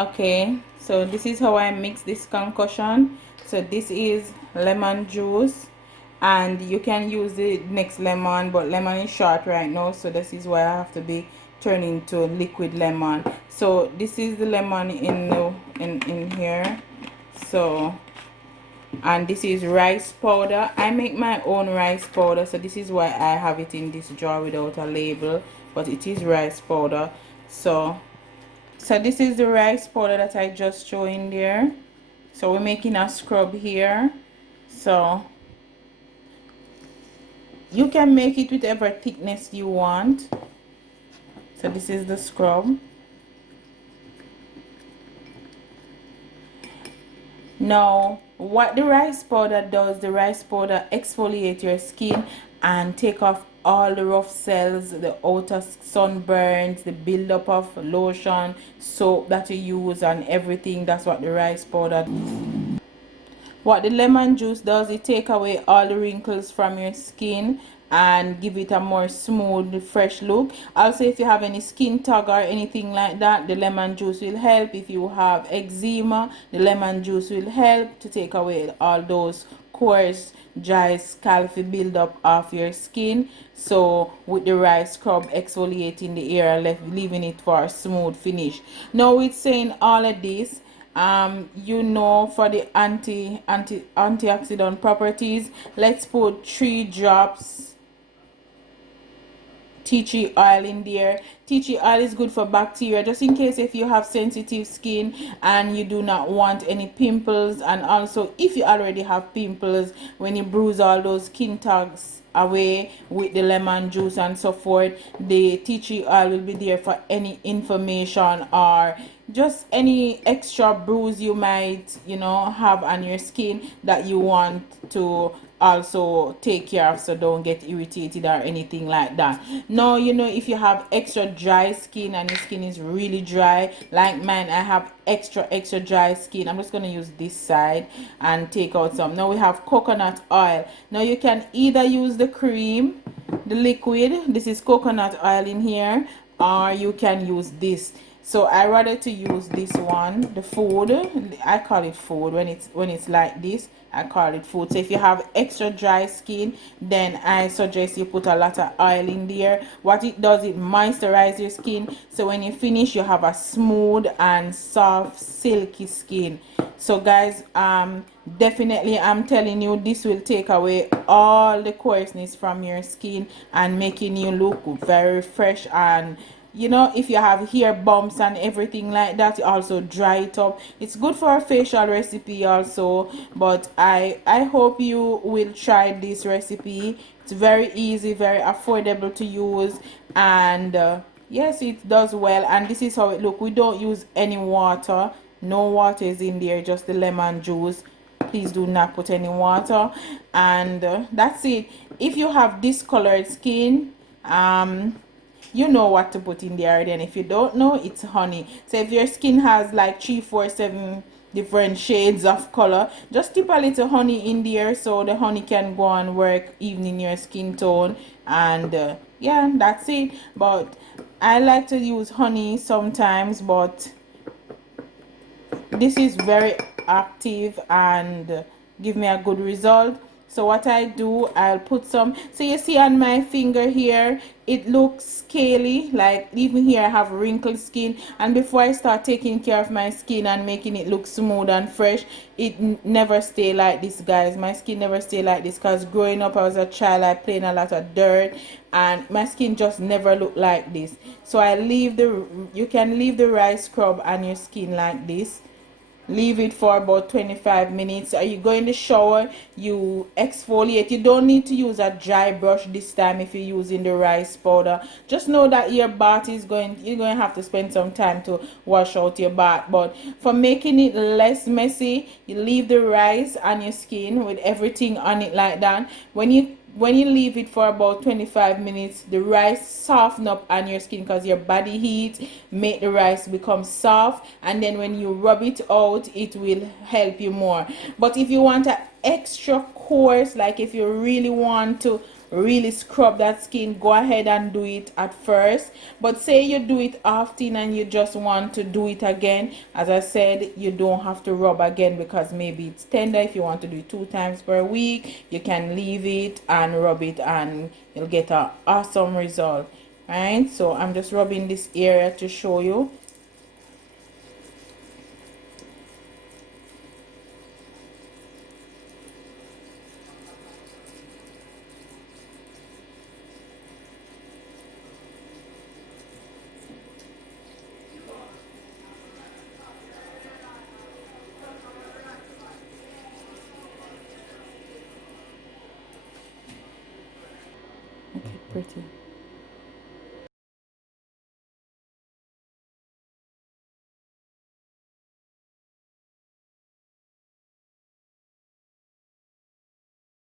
Okay, so this is how I mix this concoction. So this is lemon juice, and you can use the next lemon, but lemon is short right now, so this is why I have to be turning to liquid lemon. So this is the lemon in here. So, and this is rice powder. I make my own rice powder, so this is why I have it in this jar without a label, but it is rice powder. So this is the rice powder that I just show in there. So we're making a scrub here. So you can make it with whatever thickness you want. So this is the scrub. Now what the rice powder does, the rice powder exfoliate your skin and take off all the rough cells, the outer sunburns, the buildup of lotion, soap that you use and everything. That's what the rice powder does. What the lemon juice does, it take away all the wrinkles from your skin and give it a more smooth, fresh look. Also, if you have any skin tag or anything like that, the lemon juice will help. If you have eczema, the lemon juice will help to take away all those coarse, dry, scalpy buildup of your skin. So with the rice scrub exfoliating the area, leaving it for a smooth finish. Now with saying all of this, you know, for the antioxidant properties, let's put 3 drops tea tree oil in there. Tea tree oil is good for bacteria, just in case if you have sensitive skin and you do not want any pimples, and also if you already have pimples, when you bruise all those skin tags away with the lemon juice and so forth, the tea tree oil will be there for any inflammation or just any extra bruise you might, you know, have on your skin that you want to also take care of, so don't get irritated or anything like that. Now, you know, if you have extra dry skin and your skin is really dry like mine, I have extra dry skin. I'm just going to use this side and take out some. Now we have coconut oil. Now you can either use the cream, the liquid, this is coconut oil in here, or you can use this. So I rather to use this one, the food. I call it food when it's like this. I call it food. So if you have extra dry skin, then I suggest you put a lot of oil in there. What it does, it moisturizes your skin, so when you finish you have a smooth and soft silky skin. So guys, definitely I'm telling you, this will take away all the coarseness from your skin and making you look very fresh. And you know, if you have hair bumps and everything like that, you also dry it up. It's good for a facial recipe also, but I hope you will try this recipe. It's very easy, very affordable to use, and yes, it does well. And this is how it look. We don't use any water. No water is in there, just the lemon juice. Please do not put any water. And that's it. If you have discolored skin, you know what to put in there. Then if you don't know, it's honey. So if your skin has like 3 4 7 different shades of color, just dip a little honey in there, so the honey can go and work even in your skin tone. And yeah, that's it. But I like to use honey sometimes, but this is very active and give me a good result. So what I do, I'll put some, so you see on my finger here, it looks scaly, like even here I have wrinkled skin. And before I start taking care of my skin and making it look smooth and fresh, it never stay like this, guys. My skin never stay like this, because growing up I was a child, I played in a lot of dirt, and my skin just never looked like this. So you can leave the rice scrub on your skin like this. Leave it for about 25 minutes. Are you go in the shower, you exfoliate. You don't need to use a dry brush this time if you're using the rice powder. Just know that your bath you're going to have to spend some time to wash out your bath. But for making it less messy, you leave the rice on your skin with everything on it like that. When you leave it for about 25 minutes, the rice soften up on your skin, because your body heat make the rice become soft, and then when you rub it out, it will help you more. But if you want an extra course, like if you really want to really scrub that skin, go ahead and do it at first. But say you do it often and you just want to do it again, as I said, you don't have to rub again because maybe it's tender. If you want to do it 2 times per week, you can leave it and rub it and you'll get an awesome result. Right, so I'm just rubbing this area to show you. Okay, pretty.